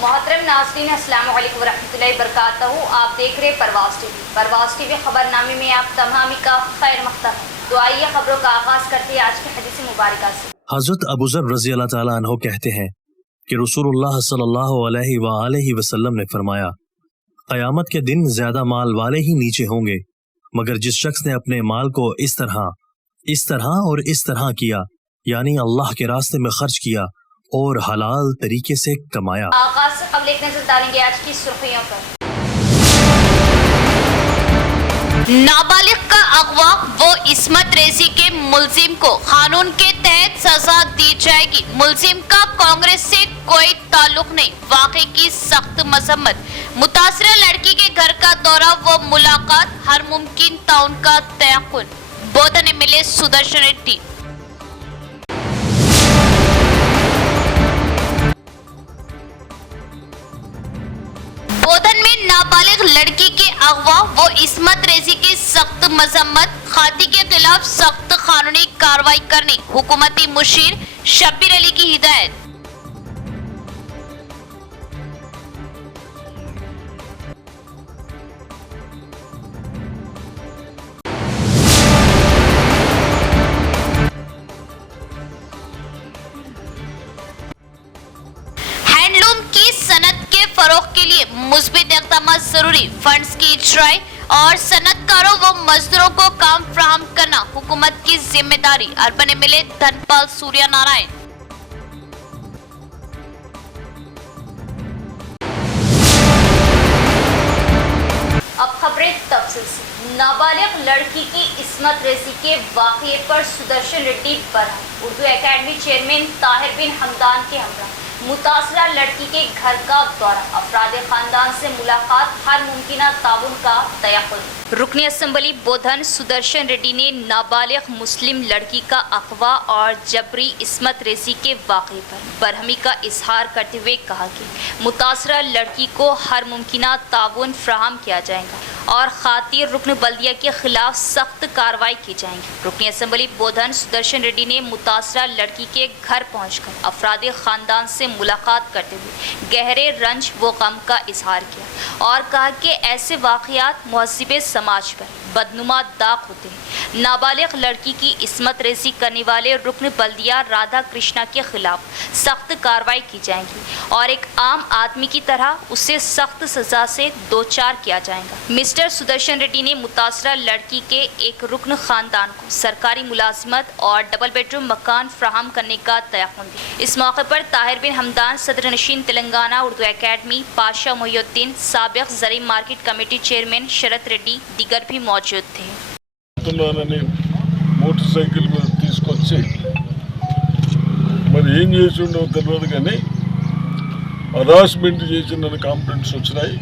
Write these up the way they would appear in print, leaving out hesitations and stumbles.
محترم ناظرین السلام علیکم ورحمۃ اللہ وبرکاتہ. آپ دیکھ رہے پرواز ٹی وی. پرواز ٹی وی خبر نامے میں آپ تمام کا خیر مقدم ہے. تو آئیے خبروں کا آغاز کرتے ہیں آج کی حدیث مبارکہ سے. حضرت ابو ذر رضی اللہ تعالیٰ عنہ کہتے ہیں کہ رسول اللہ صلی اللہ علیہ وآلہ وسلم نے فرمایا، قیامت کے دن زیادہ مال والے ہی نیچے ہوں گے، مگر جس شخص نے اپنے مال کو اس طرح اور اس طرح کیا، یعنی اللہ کے راستے میں خرچ کیا اور حلال طریقے سے کمایا. آغاز سے قبل ایک نظر ڈالیں گے آج کی سرخیوں پر. نابالغ کا اغوا و عصمت ریزی کے ملزم کو قانون کے تحت سزا دی جائے گی. ملزم کا کانگریس سے کوئی تعلق نہیں. واقعے کی سخت مذمت. متاثرہ لڑکی کے گھر کا دورہ و ملاقات، ہر ممکن تعاون کا تیقن. بودھن MLA سدرشن ریڈی. بودھن میں نابالغ لڑکی کے اغوا و عصمت ریزی کی سخت مذمت. خاطی کے خلاف سخت قانونی کارروائی کرنے حکومتی مشیر شبیر علی کی ہدایت. ہینڈلوم کی صنعت کے فروغ کے لیے مثبت اقدامات ضروری. فنڈز کی اجرائی اور صنعت کاروں و مزدوروں کو کام فراہم کرنا حکومت کی ذمہ داری. اربن MLA دھن پال سوریا نارائن. اب خبریں تفصیل سے. نابالغ لڑکی کی عصمت ریزی کے واقعے پر سدرشن ریڈی برہم. اردو اکیڈمی چیئرمین طاہر بن حمدان کے ہمراہ متاثرہ لڑکی کے گھر کا دورہ، افراد خاندان سے ملاقات، ہر ممکنہ تعاون کا تیقن. رکن اسمبلی بودھن سدرشن ریڈی نے نابالغ مسلم لڑکی کا اغوا اور جبری عصمت ریزی کے واقعے پر برہمی کا اظہار کرتے ہوئے کہا کہ متاثرہ لڑکی کو ہر ممکنہ تعاون فراہم کیا جائے گا اور خاطر رکن بلدیہ کے خلاف سخت کارروائی کی جائیں گی. رکن اسمبلی بودھن سدرشن ریڈی نے متاثرہ لڑکی کے گھر پہنچ کر افراد خاندان سے ملاقات کرتے ہوئے گہرے رنج و غم کا اظہار کیا اور کہا کہ ایسے واقعات مہذب سماج پر بدنما داغ ہوتے ہیں. نابالغ لڑکی کی عصمت ریزی کرنے والے رکن بلدیہ رادھا کرشنا کے خلاف سخت کارروائی کی جائے گی اور ایک عام آدمی کی طرح اسے سخت سزا سے دوچار کیا جائے گا. مسٹر سدرشن ریڈی نے متاثرہ لڑکی کے ایک رکن خاندان کو سرکاری ملازمت اور ڈبل بیڈروم مکان فراہم کرنے کا تیقن دیا. اس موقع پر طاہر بن حمدان صدر نشین تلنگانہ اردو اکیڈمی، پاشا محی الدین، سابق زرعی market committee chairman Sharath Reddy دیگر بھی موجود تھے. మోటార్ సైకిల్ మీద తీసుకొచ్చి మరి ఏం చేసి ఉండవో తెలియదు కానీ హరాస్మెంట్ చేసిన కంప్లైంట్స్ వచ్చినాయి.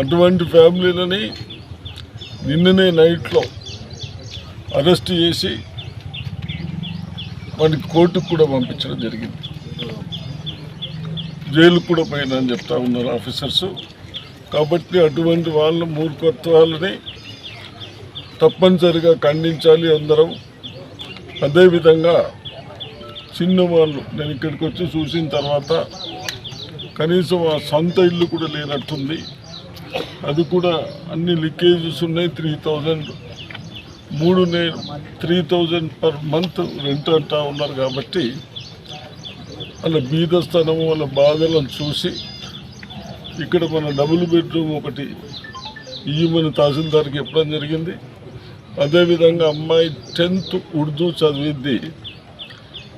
అటువంటి ఫ్యామిలీలని నిన్ననే నైట్లో అరెస్ట్ చేసి వాడికి కోర్టుకు కూడా పంపించడం జరిగింది. జైలుకు కూడా పోయినా అని చెప్తా ఉన్నారు ఆఫీసర్స్. కాబట్టి అటువంటి వాళ్ళ మూర్ఖత్వాలని తప్పనిసరిగా ఖండించాలి అందరం. అదేవిధంగా చిన్నవాళ్ళు, నేను ఇక్కడికి వచ్చి చూసిన తర్వాత కనీసం ఆ సొంత ఇల్లు కూడా లేనట్టుంది. అది కూడా అన్ని లీకేజెస్ ఉన్నాయి. 3,000 పర్ మంత్ రెంట్ అంటా ఉన్నారు. కాబట్టి వాళ్ళ బీదస్థానం, వాళ్ళ బాధలను చూసి ఇక్కడ మన డబుల్ బెడ్రూమ్ ఒకటి ఇయ్యమని తహసీల్దార్కి చెప్పడం జరిగింది. అదేవిధంగా అమ్మాయి 10th ఉర్దూ చదివిద్ది.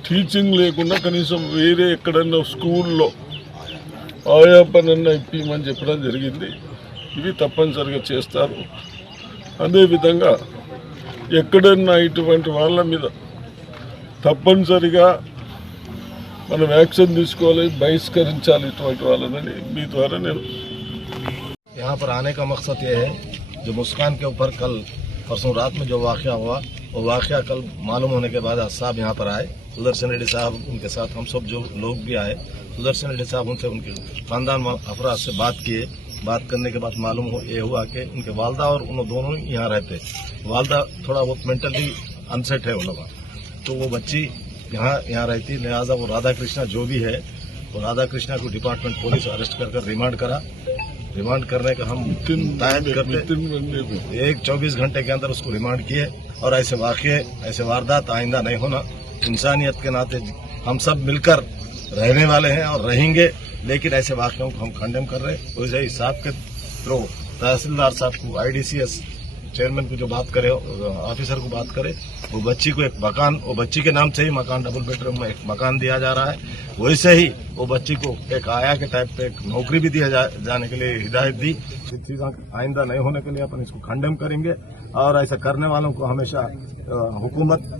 టీచింగ్ లేకుండా కనీసం వేరే ఎక్కడన్నా స్కూల్లో ఆయా పనన్నా ఇప్పిమని చెప్పడం జరిగింది. ఇవి తప్పనిసరిగా చేస్తారు. అదేవిధంగా ఎక్కడన్నా ఇటువంటి వాళ్ళ మీద తప్పనిసరిగా మనం యాక్షన్ తీసుకోవాలి, బహిష్కరించాలి ఇటువంటి వాళ్ళని. మీ ద్వారా నేను यहाँ पर आने का मकसद ये है, जो मुस्कान के ऊपर कल परसों रात में जो वाक़या हुआ, वो वाक़या कल मालूम होने के बाद साहब यहाँ पर आए, सुदर्शन रेड्डी साहब उनके साथ हम सब जो लोग भी आए. सुदर्शन रेड्डी साहब उनसे उनके ख़ानदान अफराद से बात किए. बात करने के बाद मालूम ये हुआ कि उनके वालदा और उन दोनों यहाँ रहते. वालदा थोड़ा बहुत मेंटली अनसेट है उन लोग, तो वो बच्ची यहाँ रहती. लिहाजा वो राधा कृष्णा जो भी है और राधा कृष्णा को डिपार्टमेंट पुलिस अरेस्ट कर रिमांड करा। रिमांड करने का हम तायद करते एक 24 घंटे के अंदर उसको रिमांड किए और ऐसे वाक़े ऐसे वारदात आइंदा नहीं होना। इंसानियत के नाते हम सब मिलकर रहने वाले हैं और रहेंगे, लेकिन ऐसे वाक़ों को हम कंडेम कर रहे हैं। वैसे ही साहब के थ्रू तहसीलदार साहब को IDCS चेयरमैन को जो बात करे, ऑफिसर को बात करे, वो बच्ची को एक मकान, वो बच्ची के नाम से ही मकान डबल बेडरूम में एक मकान दिया जा रहा है। वैसे ही वो बच्ची को एक आया के टाइप पे एक नौकरी भी दिया जाने के लिए हिदायत दी। चीज़ें आइंदा नहीं होने के लिए अपन इसको खंडन करेंगे और ऐसा करने वालों को हमेशा हुकूमत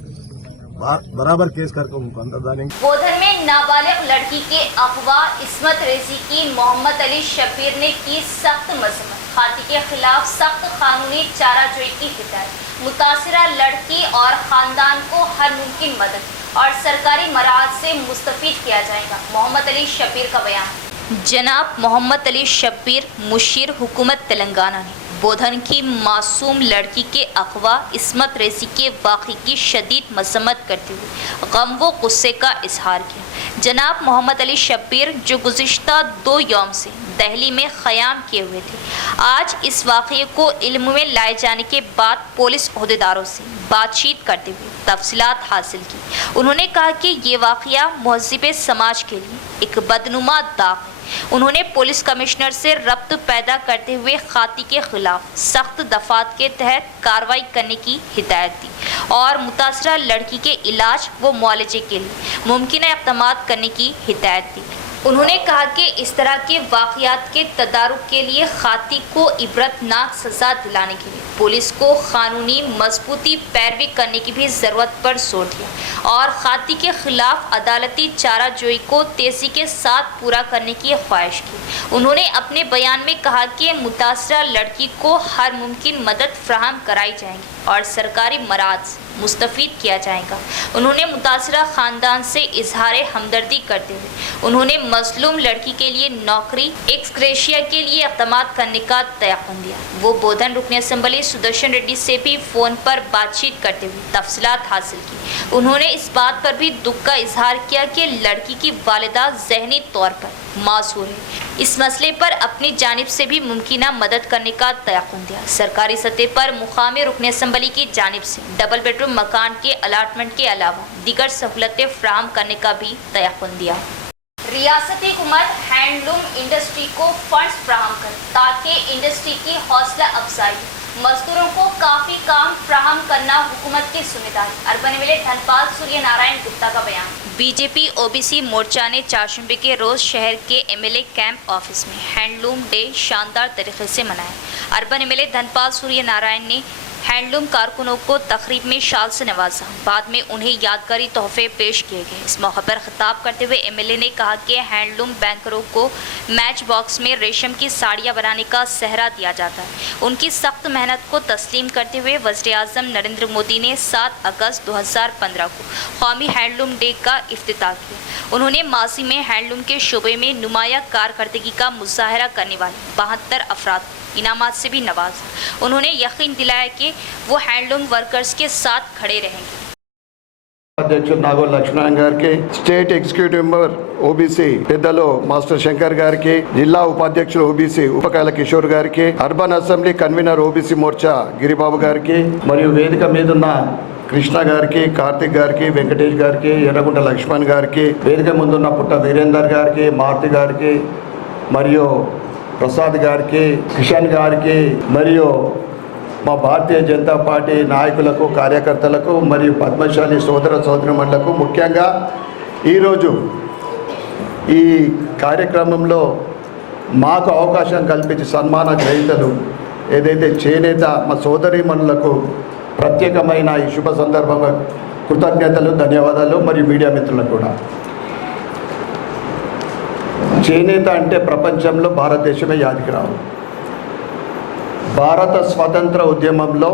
बराबर केस करके उनको अंदर डालेंगे। बोधन में नाबालिग लड़की के अगवा इस्मत रेजी की मोहम्मद अली शब्बीर ने की सख्त मजम्मत। खाती के खिलाफ सख्त कानूनी चाराजोई की हिदायत। मुतासिरा लड़की और खानदान को हर मुमकिन मदद और सरकारी मराहत से मुस्तफीद किया जाएगा। मोहम्मद अली शब्बीर का बयान। जनाब मोहम्मद अली शब्बीर मुशीर हुकूमत तेलंगाना ने बोधन की मासूम लड़की के अगवा इस्मत रेजी के वाक़े की शदीद मजम्मत करते हुए गम व गुस्से का इजहार किया। जनाब मोहम्मद अली शब्बीर जो गुज़िश्ता 2 यौम से दिल्ली में क़याम किए हुए थे, आज इस वाक़े को इल्म में लाए जाने के बाद पुलिस अहदेदारों से बातचीत करते हुए तफसीलात हासिल की। उन्होंने कहा कि ये वाक़या महज़िब समाज के लिए एक बदनुमा दाग है। उन्होंने पुलिस कमिश्नर से रब्त पैदा करते हुए खाती के खिलाफ सख्त दफात के तहत कार्रवाई करने की हिदायत दी और मुतासरा लड़की के इलाज व मुआलजे के लिए मुमकिन इक़दामात करने की हिदायत दी। उन्होंने कहा कि इस तरह के वाक़यात के तदारुक के लिए खाती को इबरतनाक सज़ा दिलाने के लिए पुलिस को कानूनी मजबूती पैरवी करने की भी ज़रूरत पर जोर दिया और खाती के खिलाफ अदालती चाराजोई को तेज़ी के साथ पूरा करने की ख्वाहिश की। उन्होंने अपने बयान में कहा कि मुतासरा लड़की को हर मुमकिन मदद फराहम कराई जाएगी और सरकारी मराद से मुस्तफीद किया जाएगा। उन्होंने मुतासरा ख़ानदान से इजहार हमदर्दी करते हुए उन्होंने मजलूम लड़की के लिए नौकरी एक्सग्रेशिया के लिए इक़दामात करने का तयक़ुन दिया। वो बोधन रुकन असम्बली सुदर्शन रेड्डी से भी फ़ोन पर बातचीत करते हुए तफसीलात हासिल की। उन्होंने इस बात पर भी दुख का इजहार किया कि लड़की की वालिदा ज़हनी तौर पर मासूर है। इस मसले पर अपनी जानिब से भी मुमकिना मदद करने का तयक़ुन दिया। सरकारी सतह पर मुकामी रुकन असम्बली की जानिब से डबल बेडरूम मकान के अलाटमेंट के अलावा दीगर सहूलतें फराहम करने का भी तयक़ुन दिया। रियासती हुकूमत हैंडलूम इंडस्ट्री को फंड्स फराहम कर ताकि इंडस्ट्री की हौसला अफजाई, मजदूरों को काफ़ी काम फराहम करना हुकूमत की जिम्मेदारी। अर्बन एमएलए धनपाल सूर्य नारायण गुप्ता का बयान। बीजेपी ओबीसी मोर्चा ने चारशंबे के रोज़ शहर के एमएलए कैंप ऑफिस में हैंडलूम डे शानदार तरीके से मनाया। अर्बन एमएलए धनपाल सूर्य नारायण ने हैंडलूम कारकुनों को तकरीब में शाल से नवाजा। बाद में उन्हें यादगारी तोहफे पेश किए गए। इस मौके पर खिताब करते हुए एमएलए ने कहा कि हैंडलूम बैंकरों को मैच बॉक्स में रेशम की साड़ियाँ बनाने का सहरा दिया जाता है। उनकी सख्त मेहनत को तस्लीम करते हुए वज़ीर आज़म नरेंद्र मोदी ने 7 अगस्त 2015 को कौमी हैंडलूम डे का इफ्तिताह किया। उन्होंने माजी में हैंडलूम के शोबे में नुमाया कारकर्दगी का मुजाहरा करने वाले 72 अफराद इनामात से भी नवाजा। उन्होंने यकीन दिलाया कि वो हैंडलूम वर्कर्स के साथ खड़े रहेंगे। అధ్యక్షుడు నాగోల్ లక్ష్మణ్ గారికి, స్టేట్ ఎగ్జిక్యూటివ్ మెంబర్ ఓబీసీ పెద్దలు మాస్టర్ శంకర్ గారికి, జిల్లా ఉపాధ్యక్షులు ఓబీసీ ఉపకాయల కిషోర్ గారికి, urban assembly convener OBC Morcha Giribabu గారికి మరియు వేదిక మీద ఉన్న కృష్ణ గారికి, కార్తిక్ గారికి, వెంకటేష్ గారికి, ఎర్రగుంట లక్ష్మణ్ గారికి, వేదిక ముందున్న పుట్ట వీరేందర్ గారికి, మారుతి గారికి మరియు ప్రసాద్ గారికి, కిషన్ గారికి మరియు మా భారతీయ జనతా పార్టీ నాయకులకు, కార్యకర్తలకు మరియు పద్మశాలి సోదర సోదరిమణులకు ముఖ్యంగా ఈరోజు ఈ కార్యక్రమంలో మాకు అవకాశం కల్పించి సన్మాన గ్రహీతలు ఏదైతే చేనేత మా సోదరీమణులకు ప్రత్యేకమైన ఈ శుభ సందర్భంగా కృతజ్ఞతలు, ధన్యవాదాలు మరియు మీడియా మిత్రులకు కూడా. చేనేత అంటే ప్రపంచంలో భారతదేశమే యాదికి రావు. భారత స్వతంత్ర ఉద్యమంలో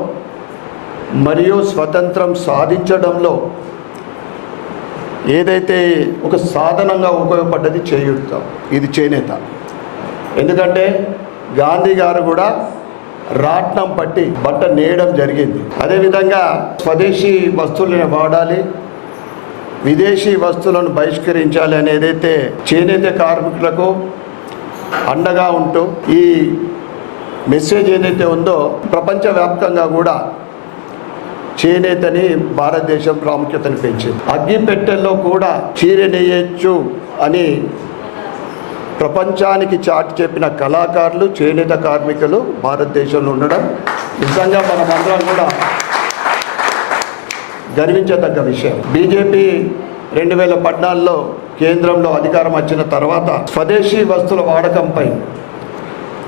మరియు స్వతంత్రం సాధించడంలో ఏదైతే ఒక సాధనంగా ఉపయోగపడ్డది చేయూత, ఇది చేనేత. ఎందుకంటే గాంధీ గారు కూడా రాట్నం పట్టి బట్ట నేయడం జరిగింది. అదేవిధంగా స్వదేశీ వస్తువులను వాడాలి, విదేశీ వస్తువులను బహిష్కరించాలి అని ఏదైతే చేనేత కార్మికులకు అండగా ఉంటూ ఈ మెసేజ్ ఏదైతే ఉందో ప్రపంచవ్యాప్తంగా కూడా చేనేతని భారతదేశం ప్రాముఖ్యతను పెంచింది. అగ్గిపెట్టెల్లో కూడా చీర నేయచ్చు అని ప్రపంచానికి చాటి చెప్పిన కళాకారులు, చేనేత కార్మికులు భారతదేశంలో ఉండడం నిజంగా మనమందరం కూడా గర్వించదగ్గ విషయం. బీజేపీ 2014లో కేంద్రంలో అధికారం వచ్చిన తర్వాత స్వదేశీ వస్తువుల వాడకంపై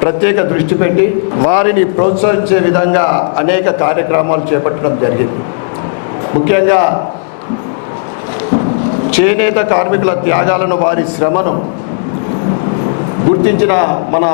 ప్రత్యేక దృష్టి పెట్టి వారిని ప్రోత్సహించే విధంగా అనేక కార్యక్రమాలు చేపట్టడం జరిగింది. ముఖ్యంగా చేనేత కార్మికుల త్యాగాలను, వారి శ్రమను గుర్తించిన మన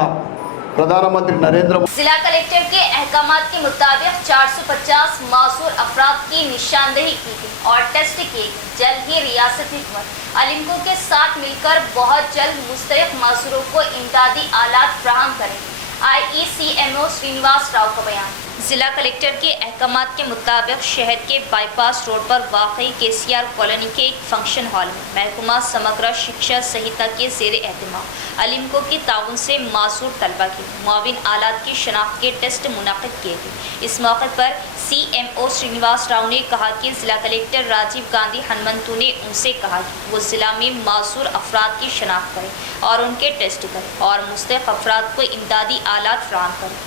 प्रधानमंत्री नरेंद्र मोदी। जिला कलेक्टर के अहकामात के मुताबिक 450 मासूर अफराद की निशानदेही की गई और टेस्ट किए गए। जल्द ही रियासती हुकूमत अलिमको के साथ मिलकर बहुत जल्द मुस्तहिक मासूरों को इमदादी आलात फराहम करेगी। IECMO श्रीनिवास राव का बयान। जिला कलेक्टर के अहकामात के मुताबिक शहर के बाईपास रोड पर वाकई KCR कॉलोनी के एक फंक्शन हॉल में महकमा समग्र शिक्षा संहिता के ज़ेर एहतमाम अलिमको की ताउन से मासूर तलबा के मुआविन आलात की शनाख्त के टेस्ट मुनाकिद किए गए। इस मौके पर CMO श्रीनिवास राव ने कहा कि जिला कलेक्टर राजीव गांधी हनुमंतु ने उनसे कहा कि वो जिला में मासूर अफराद की शनाख्त करें और उनके टेस्ट करें और मुस्तहिक अफराद को इमदादी आलात फराहम करें।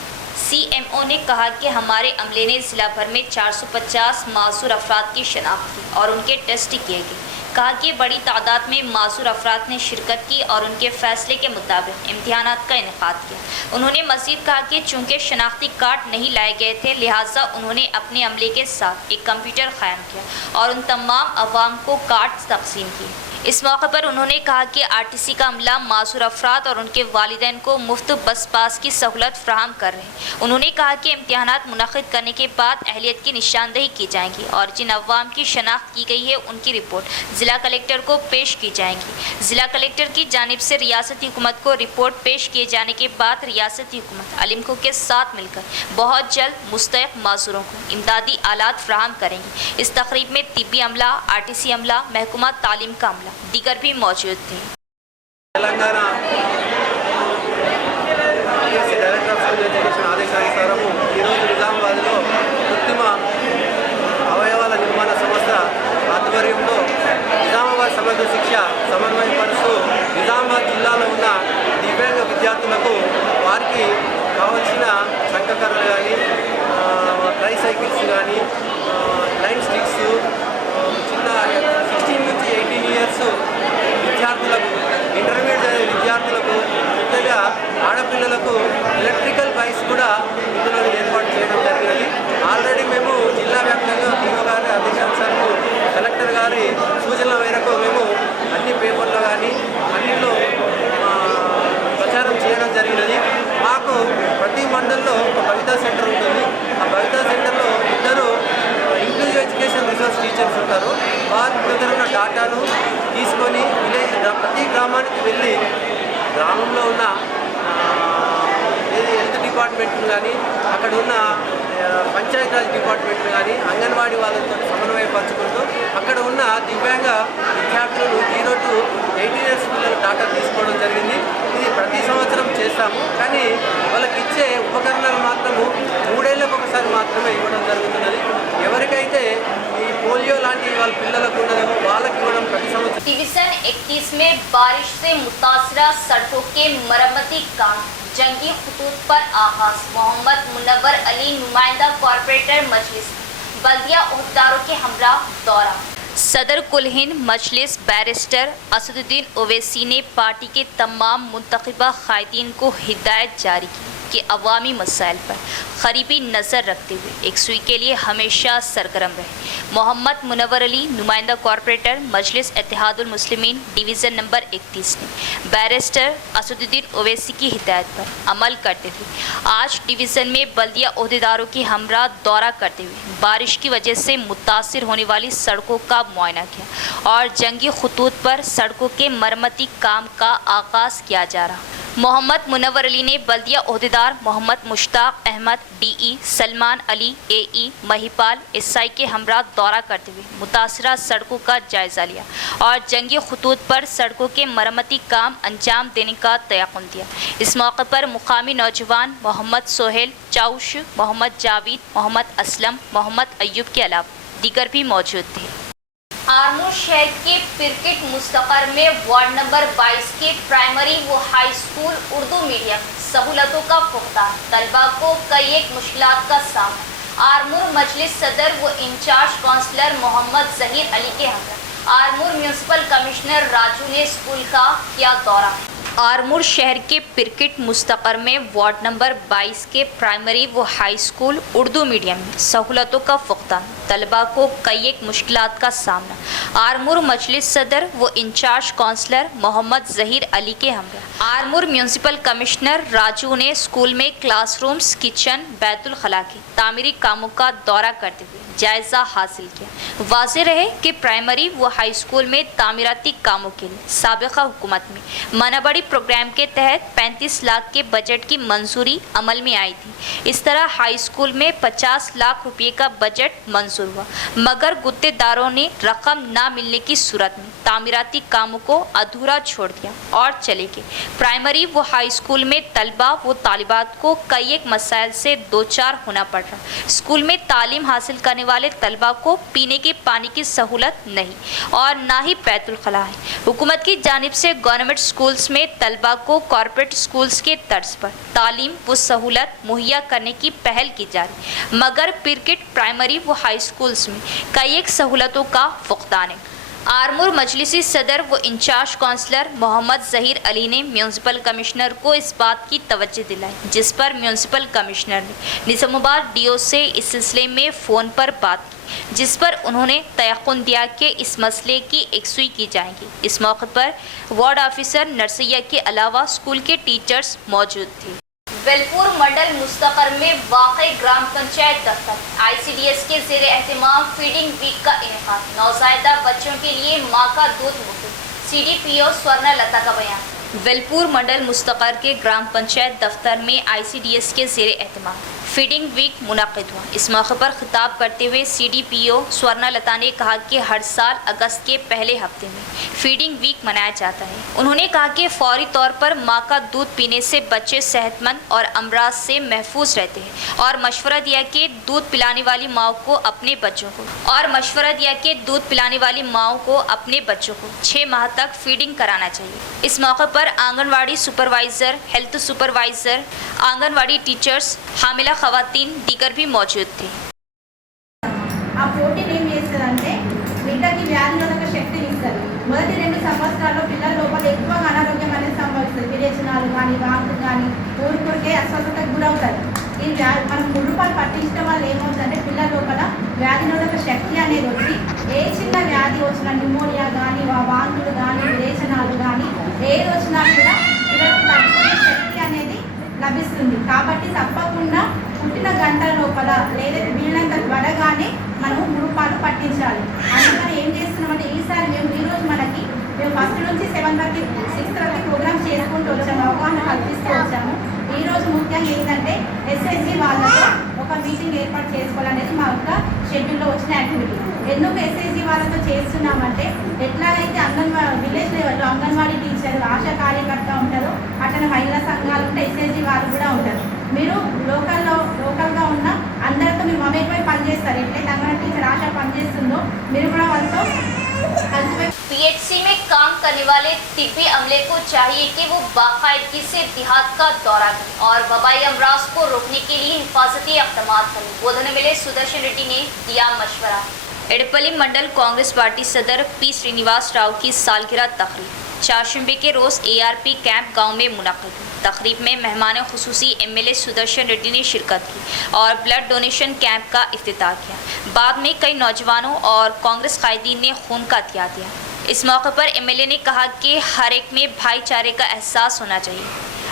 CMO ने कहा कि हमारे अमले ने जिला भर में 450 मासूर अफराद की शनाख्त की और उनके टेस्ट किए गए। कहा कि बड़ी तादाद में मासूर अफराद ने शिरकत की और उनके फैसले के मुताबिक इम्तिहानात का इनेकाद किया। उन्होंने मज़ीद कहा कि चूँकि शनाख्ती कार्ड नहीं लाए गए थे, लिहाजा उन्होंने अपने अमले के साथ एक कंप्यूटर कायम किया और उन तमाम अवाम को कार्ड तकसीम किए। इस मौके पर उन्होंने कहा कि RTC का अमला मासूर अफराद और उनके वालिदैन को मुफ्त बस पास की सहूलत फ्राहम कर रहे हैं। उन्होंने कहा कि इम्तिहानात मुनक़िद करने के बाद अहलियत की निशानदेही की जाएंगी और जिन अवाम की शनाख्त की गई है उनकी रिपोर्ट ज़िला कलेक्टर को पेश की जाएंगी। ज़िला कलेक्टर की जानिब से रियासती हुकूमत को रिपोर्ट पेश किए जाने के बाद रियासती हुकूमत अलिमको के साथ मिलकर बहुत जल्द मुस्तहिक मासूरों को इमदादी आलात फ्राहम करेंगी। इस तकरीब में तिब्बी अमला, RTC अमला, महकमा तालीम का अमला दीगर भी मौजूद थे। Telangana director of school education ఆదేశానుసారం ఈరోజు నిజామాబాద్లో కృత్రిమ అవయవాల నిర్మాణ సంస్థ ఆధ్వర్యంలో నిజామాబాద్ సమగ్ర శిక్ష సమన్వయపరుస్తూ నిజామాబాద్ జిల్లాలో ఉన్న దివ్యాంగ విద్యార్థులకు వారికి కావలసిన సంకకరణలు కానీ ట్రైసైకిల్స్ కానీ లైన్ స్టిక్స్ చిన్న 16 నుంచి 18 ఇయర్స్ విద్యార్థులకు ఇంటర్మీడియట్ విద్యార్థులకు ముఖ్యంగా ఆడపిల్లలకు ఎలక్ట్రికల్ బైక్స్ కూడా ఇందులో ఏర్పాటు చేయడం జరిగినది. ఆల్రెడీ మేము జిల్లా వ్యాప్తంగా DO గారి ఆదేశానుసారం కలెక్టర్ గారి సూచనల మేరకు మేము అన్ని పేపర్లో కానీ అన్నింటిలో ప్రచారం చేయడం జరిగినది. మాకు ప్రతి మండలంలో ఒక భవితా సెంటర్ ఉంటుంది. ఆ భవితా సెంటర్లో ఇద్దరు ఇంక్లూజివ్ ఎడ్యుకేషన్ రిసోర్స్ టీచర్స్ ఉంటారు. వారి దగ్గర ఉన్న డాటాను తీసుకొని ప్రతి గ్రామానికి వెళ్ళి గ్రామంలో ఉన్న హెల్త్ డిపార్ట్మెంట్ను కానీ అక్కడ ఉన్న పంచాయతీరాజ్ డిపార్ట్మెంట్ను కానీ అంగన్వాడీ వాళ్ళతో సమన్వయపరచుకుంటూ అక్కడ ఉన్న దివ్యాంగ విద్యార్థులను 0 to 18 ఇయర్స్ పిల్లల డాటా తీసుకోవడం జరిగింది. ఇది ప్రతి సంవత్సరం చేస్తాము, కానీ వాళ్ళకి ఇచ్చే ఉపకరణాలు మాత్రము 3 ఏళ్ళకు ఒకసారి మాత్రమే ఇవ్వడం జరుగుతున్నది. ఎవరికైతే ఈ పోలియో లాంటి వాళ్ళ పిల్లలకు ఉన్నదో వాళ్ళకి ఇవ్వడం ప్రతి సంవత్సరం. डिवीजन 31 में बारिश से मुतासरा सड़कों के मरम्मती काम जंगी खतूत पर आगाज। मोहम्मद मुनव्वर अली नुमाइंदा कॉरपोरेटर मजलिस बल्दिया ओहदेदारों के हमरा दौरा। सदर कुल हिंद मजलिस बैरिस्टर असदुद्दीन ओवैसी ने पार्टी के तमाम मुंतखबा कायदीन को हिदायत जारी की कि अवामी मसाइल पर करीबी नज़र रखते हुए एकसुई के लिए हमेशा सरगर्म रहे। मोहम्मद मुनव्वर अली नुमाइंदा कॉरपोरेटर मजलिस इत्तेहादुल मुस्लिमीन डिवीज़न नंबर 31 ने बैरिस्टर असदुद्दीन ओवैसी की हिदायत पर अमल करते हुए आज डिवीज़न में बल्दिया ओहदेदारों की हमरा दौरा करते हुए बारिश की वजह से मुतासिर होने वाली सड़कों का मुआयना किया और जंगी खतूत पर सड़कों के मरम्मती काम का आगाज़ किया जा रहा। मोहम्मद मुनव्वर अली ने बल्दिया ओहदेदार मोहम्मद मुश्ताक अहमद DE, सलमान अली AE, महिपाल ईसाई के हमरा दौरा करते हुए मुतासरा सड़कों का जायजा लिया और जंगी खतूत पर सड़कों के मरम्मती काम अंजाम देने का तयक़ुन दिया। इस मौके पर मुकामी नौजवान मोहम्मद सोहेल चाउश, मोहम्मद जावेद, मोहम्मद असलम, मोहम्मद अय्यूब के अलावा दीगर भी मौजूद थे। आरमूर शहर के पिरकिट मुस्तकर में वार्ड नंबर 22 के प्राइमरी व हाई स्कूल उर्दू मीडियम सहूलतों का पुख्ता, तलबा को कई एक मुश्किलात का सामना। आरमूर मजलिस सदर व इंचार्ज काउंसलर मोहम्मद जहीर अली के हमरा आरमूर म्यूनसिपल कमिश्नर राजू ने स्कूल का किया दौरा। आरमूर शहर के पिरकिट मुस्तकर में वार्ड नंबर 22 के प्राइमरी व हाई स्कूल उर्दू मीडियम में सहूलतों का फुकदान, तलबा को कई एक मुश्किलात का सामना। आरमूर मजलिस सदर व इंचार्ज काउंसलर मोहम्मद जहीर अली के हमरा आरमूर म्यूनसिपल कमिश्नर राजू ने स्कूल में क्लासरूम्स, किचन, बैतुल खला के तामीरी कामों का दौरा करते हुए जायजा हासिल किया। वाज़ेह रहे कि प्राइमरी व हाई स्कूल में तामीराती कामों के लिए साबिक़ा हुकूमत में मनाबड़ी प्रोग्राम के तहत 35 लाख के बजट की मंजूरी अमल में आई थी। इस तरह हाई स्कूल में 50 लाख रुपये का बजट मंजूर हुआ, मगर गुत्तेदारों ने रकम ना मिलने की सूरत में तामीराती कामों को अधूरा छोड़ दिया और चले गए। प्राइमरी व हाई स्कूल में तलबा व तालिबात को कई एक मसाइल से दो चार होना पड़ रहा। स्कूल में तालीम हासिल करने वाले तलबा को पीने के पानी की सहूलत नहीं और ना ही बैतुल खला है। हुकूमत की जानिब से गवर्नमेंट स्कूल्स में तलबा को कॉर्पोरेट स्कूल्स के तर्ज पर तालीम व सहूलत मुहैया करने की पहल की जा रही, मगर पिरकिट प्राइमरी व हाई स्कूल्स में कई एक सहूलतों का फुकदान है। आरमूर मजलिसी सदर व इंचार्ज काउंसलर मोहम्मद जहीर अली ने म्यूनसिपल कमिश्नर को इस बात की तवज्जो दिलाई, जिस पर म्यूनसिपल कमिश्नर ने निज़ामाबाद DO से इस सिलसिले में फ़ोन पर बात की, जिस पर उन्होंने तयक़ुन दिया कि इस मसले की यकसुई की जाएगी। इस मौके पर वार्ड ऑफिसर नरसैया के अलावा स्कूल के टीचर्स मौजूद थे। वेलपुर मंडल मुस्तकर में वाक़ई ग्राम पंचायत दफ्तर ICDS के ज़ेर एहतमाम फीडिंग वीक का इनेकाद, नौज़ायदा बच्चों के लिए माँ का दूध मुफ्त, CDPO स्वर्णा लता का बयान। वेलपुर मंडल मुस्तकर के ग्राम पंचायत दफ्तर में ICDS के ज़ेर एहतमाम फीडिंग वीक मुनक़िद हुआ। इस मौके पर खिताब करते हुए CDPO स्वर्णा लता ने कहा कि हर साल अगस्त के पहले हफ्ते में फीडिंग वीक मनाया जाता है। उन्होंने कहा कि फौरी तौर पर माँ का दूध पीने से बच्चे सेहतमंद और अमराज से महफूज रहते हैं और मशवरा दिया कि दूध पिलाने वाली माओं को अपने बच्चों को 6 माह तक फीडिंग कराना चाहिए। इस मौके पर anganwadi supervisor, health supervisor, anganwadi teachers, हामिला खवातीन दीगर भी मौजूद थे। ఆ ప్రోటీన్ ఏం చేస్తుందంటే బిడ్డకి వ్యాధి నిరోధక శక్తిని ఇస్తుంది. మొదటి 2 సంవత్సరాల్లో పిల్లల లోపల ఎక్కువగా అనారోగ్యం అనేది సంభవిస్తుంది. విరేచనాలు కానీ వాంతులు కానీ ఊరుకొరికే అస్వస్థతకు గురవుతారు. ఈ మనం ముళ్ళుపాలు పట్టించడం వల్ల ఏమవుతుందంటే పిల్లల లోపల వ్యాధి నిరోధక శక్తి అనేది వచ్చి ఏ చిన్న వ్యాధి వచ్చినా న్యూమోనియా కానీ వాంతులు కానీ విరేచనాలు కానీ ఏది వచ్చినా కూడా పిల్లలకు తట్టుకునే శక్తి అనేది లభిస్తుంది. కాబట్టి తప్పకుండా పుట్టిన గంటల లోపల లేదా వీలైనంత త్వరగానే మనము ముళ్ళుపాలు పట్టించాలి. అందుకని ఏం చేస్తున్నామంటే ఈసారి ఈరోజు మేము ఫస్ట్ నుంచి 7 వరకు 6 వరకు ప్రోగ్రామ్స్ చేసుకుంటూ వచ్చాము, అవగాహన కల్పిస్తూ వచ్చాము. ఈరోజు ముఖ్యంగా ఏంటంటే SSG వాళ్ళతో ఒక మీటింగ్ ఏర్పాటు చేసుకోవాలనేది మా యొక్క షెడ్యూల్లో వచ్చిన యాక్టివిటీ. ఎందుకు SSG వాళ్ళతో చేస్తున్నామంటే ఎట్లాగైతే విలేజ్ లెవెల్లో అంగన్వాడీ టీచర్, ఆశా కార్యకర్త ఉంటారో అట్లా మహిళా సంఘాలు ఉంటే SSG వాళ్ళు కూడా ఉంటారు. మీరు లోకల్గా ఉన్న అందరితో మీరు మమేకమై పనిచేస్తారు. ఎట్లయితే అంగన్వాడీ టీచర్ ఆశా పనిచేస్తుందో మీరు కూడా వాళ్ళతో PHC में काम करने वाले तिब्बी अमले को चाहिए कि वो बाकायदगी से देहात का दौरा करें और वबाई अमराज को रोकने के लिए हिफाजती इक़दाम करें। बोधन मिले सुदर्शन रेड्डी ने दिया मशवरा। एडपल्ली मंडल कांग्रेस पार्टी सदर P श्रीनिवास राव की सालगिरह तकरीब चारशंबे के रोज़ ARP कैंप गांव में मुनक़िद हुई। तकरीब में मेहमान खुसूसी MLA सुदर्शन रेड्डी ने शिरकत की और ब्लड डोनेशन कैंप का इफ्तिताह किया। बाद में कई नौजवानों और कांग्रेस कायदीन ने खून का हथियार दिया। इस मौके पर MLA ने कहा कि हर एक में भाईचारे का एहसास होना चाहिए।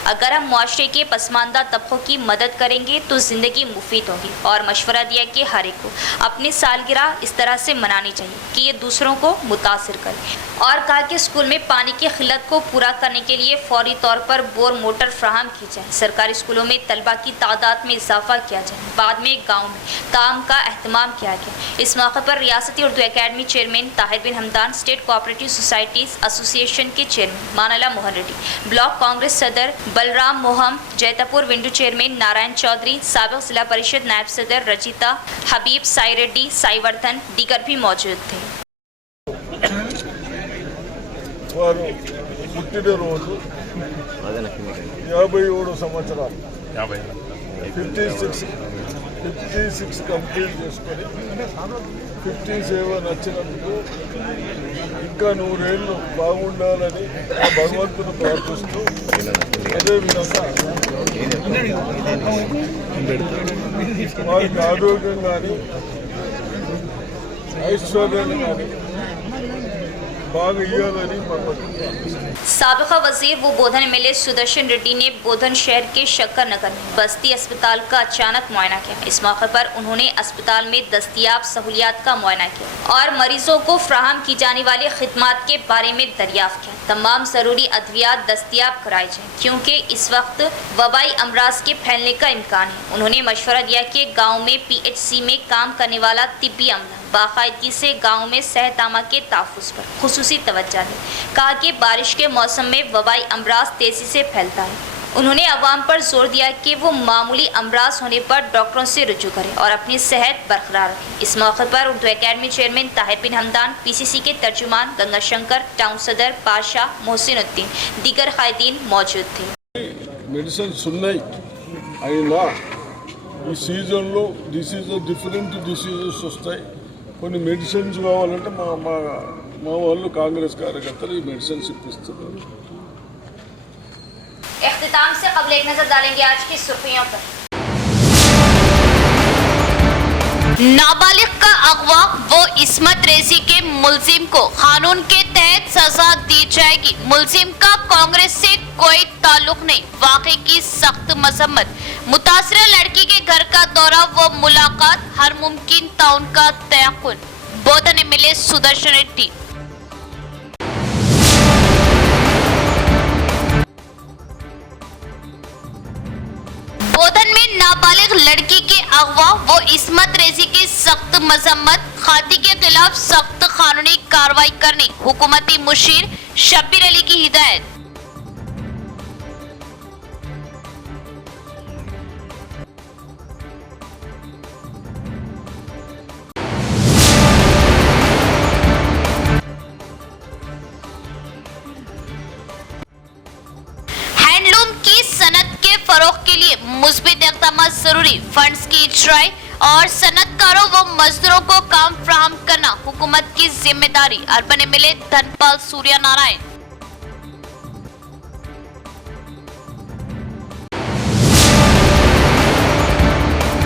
अगर हम मुआशरे के पसमानदा तबकों की मदद करेंगे तो ज़िंदगी मुफीद होगी। और मशवरा दिया कि हर एक को अपनी सालगिरह इस तरह से मनानी चाहिए कि ये दूसरों को मुतासिर करे। और कहा कि स्कूल में पानी की खिल्लत को पूरा करने के लिए फौरी तौर पर बोर मोटर फ्राहम की जाए। सरकारी स्कूलों में तलबा की तादाद में इजाफा किया जाए। बाद में गाँव में ताम का अहतमाम किया गया। इस मौके पर रियासती Urdu academy chairman Tahir bin Hamdan, state cooperative societies association के chairman Manla Mohan Reddy, block Congress सदर बलराम मोहम, जैतापुर विंडो चेयरमैन नारायण चौधरी, साबिक जिला परिषद नायब सदर रचिता हबीब, साई रेड्डी, साई वर्धन दीगर भी मौजूद थे। వారు పుట్టినరోజు 57 సంవత్సరాలు 56 కంప్లీట్ చేసుకొని 57 వచ్చినందుకు ఇంకా 100 ఏళ్ళు బాగుండాలని ఆ భగవంతుని ప్రార్థిస్తూ అదేవిధంగా వారికి ఆరోగ్యం కానీ ఐశ్వర్యాన్ని కానీ साबिका वजीर व बोधन एमएलए सुदर्शन रेड्डी ने बोधन शहर के शक्कर नगर में बस्ती अस्पताल का अचानक मुआयना किया। इस मौके पर उन्होंने अस्पताल में दस्तयाब सहूलियात का मुआयना किया और मरीजों को फ्राहम की जाने वाली खिदमात के बारे में दरियाफ्त किया। तमाम ज़रूरी अद्वियात दस्तयाब कराई जाएँ क्योंकि इस वक्त वबाई अमराज के फैलने का इम्कान है। उन्होंने मशवरा दिया कि गाँव में PHC में काम करने वाला तिब्बी अमला बाकायदगी से गाँव में सेहत आमा के तहफ़्फ़ुज़ पर खुसूसी तवज्जो दें। कहा कि बारिश के मौसम में वबाई अमराज तेज़ी से फैलता है। उन्होंने अवाम पर जोर दिया कि वो मामूली अमराज होने पर डॉक्टरों से रुजू करें और अपनी सेहत बरकरार रखें। इस मौके पर Urdu academy chairman Tahir bin Hamdan, PCC के तर्जुमान गंगा शंकर, टाउन सदर पाशा, मोहसिन उद्दीन दीगर कायदीन मौजूद थे। మెడిసిన్స్ ఉన్నాయి అయినా ఈ సీజన్లో డిఫరెంట్ డిసీజెస్ వస్తాయి. కొన్ని మెడిసిన్స్ కావాలంటే మా వాళ్ళు కాంగ్రెస్ కార్యకర్తలు ఈ మెడిసిన్స్ ఇప్పిస్తున్నారు. इख्तिताम से कबल एक नजर डालेंगे आज की सुर्खियों पर। नाबालिग का अगवा व इस्मत रेजी के मुलजिम को कानून के तहत सजा दी जाएगी। मुलजिम का कांग्रेस से कोई ताल्लुक नहीं, वाक़े की सख्त मजम्मत। मुतासरा लड़की के घर का दौरा व मुलाकात, हर मुमकिन ताउन का तयक्कुन। बोधन एमएलए सुदर्शन रेड्डी। बोधन में नाबालिग लड़की के अगवा व इस्मत रेजी की सख्त मजम्मत, खाती के खिलाफ सख्त कानूनी कार्रवाई करने हुकूमती मुशीर शब्बीर अली की हिदायत। हैंडलूम की सनत के फरोग के लिए मुस्बित इक़दाम जरूरी, फंड्स की इजराई और सनतकारों व मजदूरों को काम फ्राहम करना हुकूमत की जिम्मेदारी। Urban MLA Dhanpal Surya Narayan.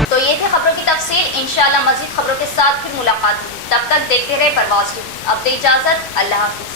तो ये थी खबरों की तफसील। इंशाअल्लाह मजीद खबरों के साथ फिर मुलाकात होगी। तब तक देखते रहे परवाज़ टीवी। अब दे इजाज़त, अल्लाह हाफिज़।